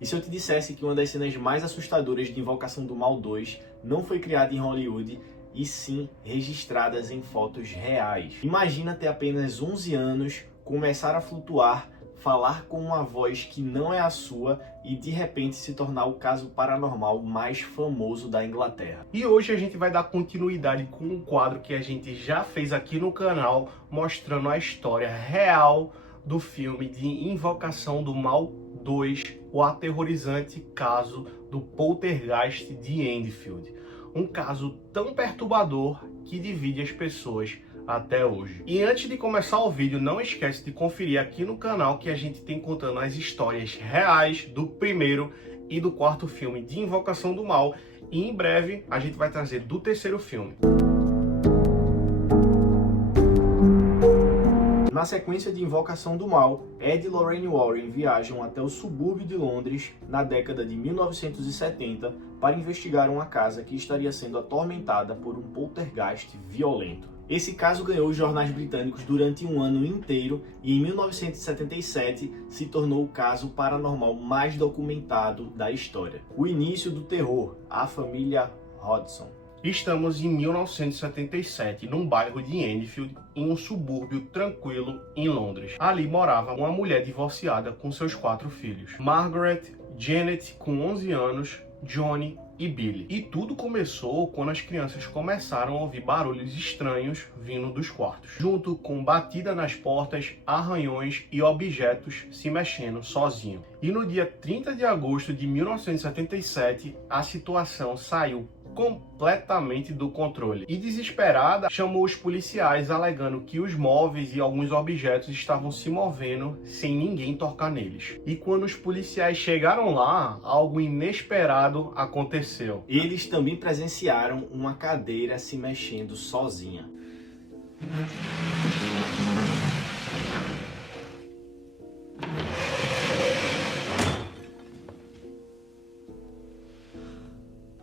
E se eu te dissesse que uma das cenas mais assustadoras de Invocação do Mal 2 não foi criada em Hollywood, e sim registradas em fotos reais? Imagina ter apenas 11 anos, começar a flutuar, falar com uma voz que não é a sua e de repente se tornar o caso paranormal mais famoso da Inglaterra. E hoje a gente vai dar continuidade com um quadro que a gente já fez aqui no canal, mostrando a história real do filme de Invocação do Mal 2, o aterrorizante caso do poltergeist de Enfield. Um caso tão perturbador que divide as pessoas até hoje. E antes de começar o vídeo, não esquece de conferir aqui no canal que a gente tem contando as histórias reais do primeiro e do quarto filme de Invocação do Mal. E em breve a gente vai trazer do terceiro filme. Na sequência de Invocação do Mal, Ed e Lorraine Warren viajam até o subúrbio de Londres na década de 1970 para investigar uma casa que estaria sendo atormentada por um poltergeist violento. Esse caso ganhou os jornais britânicos durante um ano inteiro e em 1977 se tornou o caso paranormal mais documentado da história. O início do terror, a família Hodgson. Estamos em 1977, num bairro de Enfield, em um subúrbio tranquilo em Londres. Ali morava uma mulher divorciada com seus 4 filhos. Margaret, Janet com 11 anos, Johnny e Billy. E tudo começou quando as crianças começaram a ouvir barulhos estranhos vindo dos quartos, junto com batida nas portas, arranhões e objetos se mexendo sozinho. E no dia 30 de agosto de 1977, a situação saiu completamente do controle. E desesperada, chamou os policiais alegando que os móveis e alguns objetos estavam se movendo sem ninguém tocar neles. E quando os policiais chegaram lá, algo inesperado aconteceu. Eles também presenciaram uma cadeira se mexendo sozinha.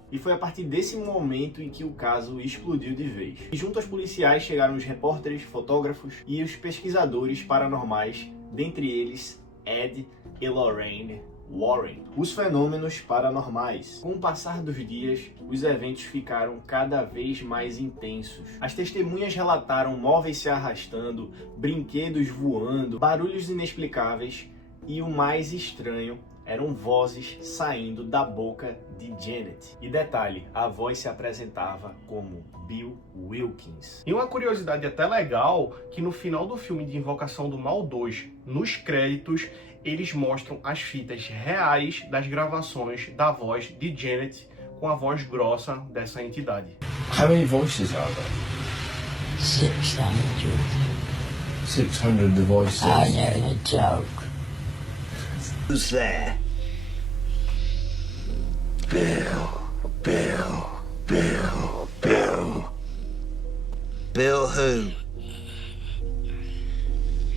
E foi a partir desse momento em que o caso explodiu de vez. E junto aos policiais chegaram os repórteres, fotógrafos e os pesquisadores paranormais, dentre eles Ed e Lorraine Warren. Os fenômenos paranormais. Com o passar dos dias, os eventos ficaram cada vez mais intensos. As testemunhas relataram móveis se arrastando, brinquedos voando, barulhos inexplicáveis e o mais estranho, eram vozes saindo da boca de Janet. E detalhe, a voz se apresentava como Bill Wilkins. E uma curiosidade até legal, que no final do filme de Invocação do Mal 2, nos créditos, eles mostram as fitas reais das gravações da voz de Janet com a voz grossa dessa entidade. How many voices are there? 600. 600 the voices. I know the joke. Who's there? Bill. Bill who?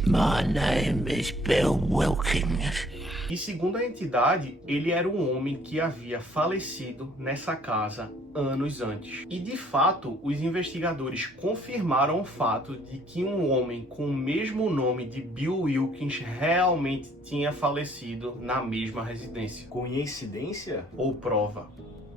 My name is Bill Wilkins. E segundo a entidade, ele era um homem que havia falecido nessa casa anos antes. E de fato, os investigadores confirmaram o fato de que um homem com o mesmo nome de Bill Wilkins realmente tinha falecido na mesma residência. Coincidência? Ou prova.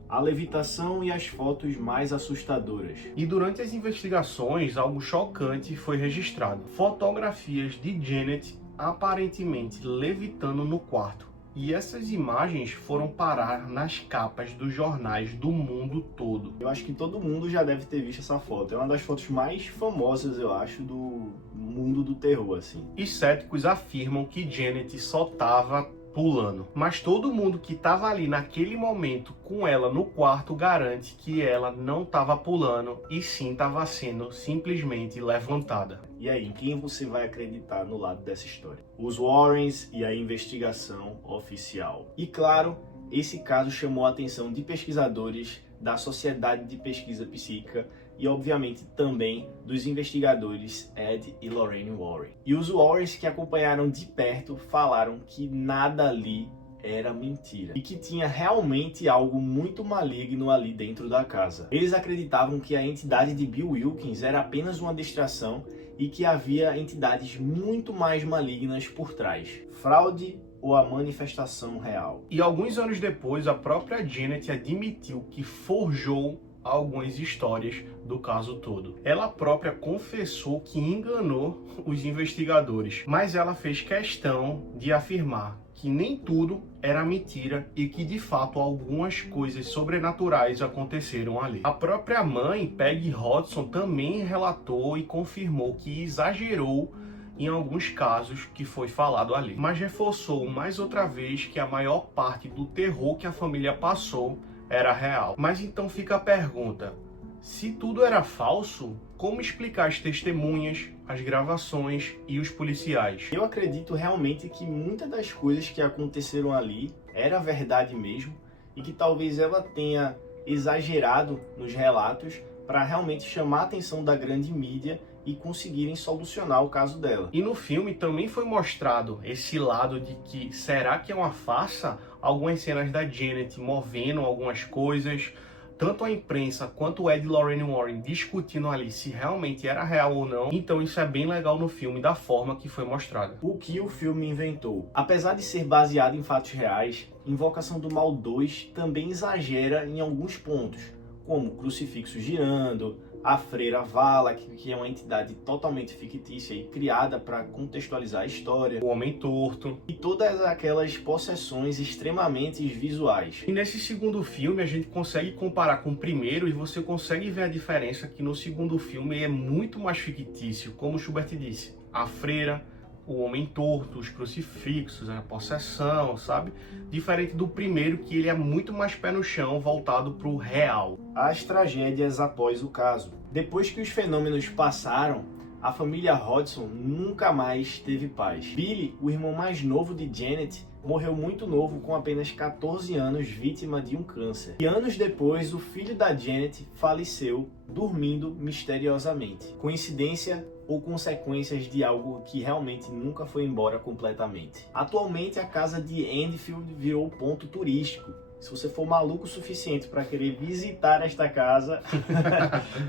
A levitação e as fotos mais assustadoras. E durante as investigações, algo chocante foi registrado. Fotografias de Janet aparentemente levitando no quarto. E essas imagens foram parar nas capas dos jornais do mundo todo. Eu acho que todo mundo já deve ter visto essa foto. É uma das fotos mais famosas, eu acho, do mundo do terror, assim. E céticos afirmam que Janet só estava pulando. Mas todo mundo que estava ali naquele momento com ela no quarto garante que ela não estava pulando e sim estava sendo simplesmente levantada. E aí, em quem você vai acreditar no lado dessa história? Os Warrens e a investigação oficial. E claro, esse caso chamou a atenção de pesquisadores da Sociedade de Pesquisa Psíquica e, obviamente, também dos investigadores Ed e Lorraine Warren. E os Warrens que acompanharam de perto falaram que nada ali era mentira e que tinha realmente algo muito maligno ali dentro da casa. Eles acreditavam que a entidade de Bill Wilkins era apenas uma distração e que havia entidades muito mais malignas por trás. Fraude, ou a manifestação real? E alguns anos depois, a própria Janet admitiu que forjou algumas histórias do caso todo. Ela própria confessou que enganou os investigadores, mas ela fez questão de afirmar que nem tudo era mentira e que de fato algumas coisas sobrenaturais aconteceram ali. A própria mãe, Peggy Hodson, também relatou e confirmou que exagerou em alguns casos que foi falado ali, mas reforçou mais outra vez que a maior parte do terror que a família passou era real. Mas então fica a pergunta: se tudo era falso, como explicar as testemunhas, as gravações e os policiais? Eu acredito realmente que muitas das coisas que aconteceram ali era verdade mesmo e que talvez ela tenha exagerado nos relatos para realmente chamar a atenção da grande mídia e conseguirem solucionar o caso dela. E no filme também foi mostrado esse lado de que será que é uma farsa? Algumas cenas da Janet movendo algumas coisas, tanto a imprensa quanto o Ed e Lorraine Warren discutindo ali se realmente era real ou não. Então isso é bem legal no filme, da forma que foi mostrada. O que o filme inventou? Apesar de ser baseado em fatos reais, Invocação do Mal 2 também exagera em alguns pontos, como o crucifixo girando, a freira Vala, que é uma entidade totalmente fictícia e criada para contextualizar a história, O Homem Torto. e todas aquelas possessões extremamente visuais. E nesse segundo filme a gente consegue comparar com o primeiro e você consegue ver a diferença que no segundo filme é muito mais fictício, como o Schubert disse. A freira, o Homem Torto, os crucifixos, a possessão, sabe? Diferente do primeiro, que ele é muito mais pé no chão, voltado para o real. As tragédias após o caso. Depois que os fenômenos passaram, a família Hodson nunca mais teve paz. Billy, o irmão mais novo de Janet, morreu muito novo, com apenas 14 anos, vítima de um câncer. E anos depois, o filho da Janet faleceu, dormindo misteriosamente. Coincidência ou consequências de algo que realmente nunca foi embora completamente? Atualmente, a casa de Enfield virou ponto turístico. Se você for maluco o suficiente para querer visitar esta casa,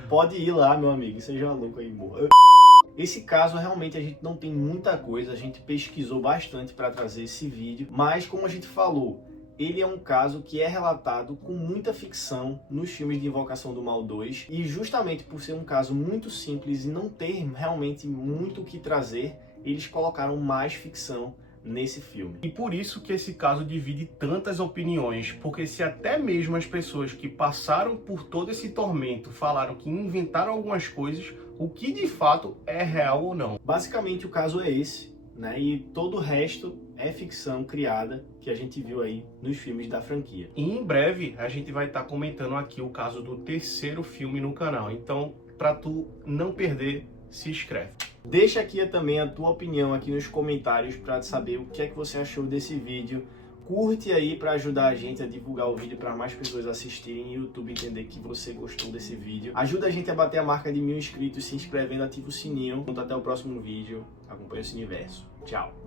pode ir lá, meu amigo. Seja maluco aí, morra. Esse caso realmente a gente não tem muita coisa, a gente pesquisou bastante para trazer esse vídeo, mas como a gente falou, ele é um caso que é relatado com muita ficção nos filmes de Invocação do Mal 2, e justamente por ser um caso muito simples e não ter realmente muito o que trazer, eles colocaram mais ficção nesse filme. E por isso que esse caso divide tantas opiniões, porque se até mesmo as pessoas que passaram por todo esse tormento falaram que inventaram algumas coisas, o que de fato é real ou não. Basicamente o caso é esse, né? E todo o resto é ficção criada que a gente viu aí nos filmes da franquia. E em breve a gente vai estar comentando aqui o caso do terceiro filme no canal, então para tu não perder, se inscreve. Deixa aqui também a tua opinião aqui nos comentários para saber o que é que você achou desse vídeo. Curte aí para ajudar a gente a divulgar o vídeo para mais pessoas assistirem e o YouTube entender que você gostou desse vídeo. Ajuda a gente a bater a marca de 1000 inscritos se inscrevendo, ativa o sininho. Até o próximo vídeo. Acompanha esse universo. Tchau!